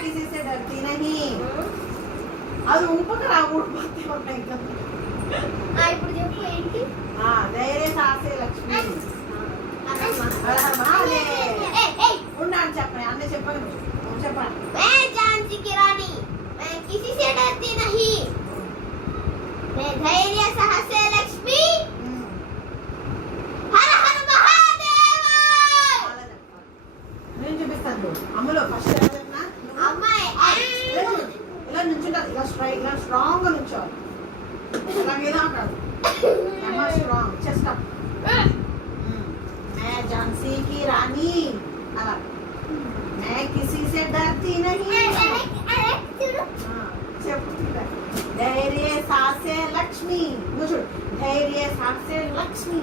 किसी से डरती नहीं అది ఉంపక రాకూడదు ఉంటాయి కదా ఇప్పుడు చెప్పు ఏంటి ధైర్య సాహసే లక్ష్మి ఉన్నాను చెప్పండి అన్న చెప్పండి చెప్పండి मैं झांसी की रानी मैं किसी से डरती नहीं मैं धैर्य साहस लक्ष्मी हर हर महादेव నేను చూపిస్తాను అమ్మలో ఫస్ట్ ఎలా చెప్పినా అమ్మాయి ఇలా నుంచుంటారు ఇలా స్ట్రైట్ ఇలా స్ట్రాంగ్ గా నుంచోవాలి ఇలా కాదు స్ట్రాంగ్ చెస్ట్ అప్ मैं झांसी की रानी అలా मैं किसी से डरती नहीं చెప్పు ధైర్య సాహసే లక్ష్మి నువ్వు చూడు ధైర్య సాహసే లక్ష్మి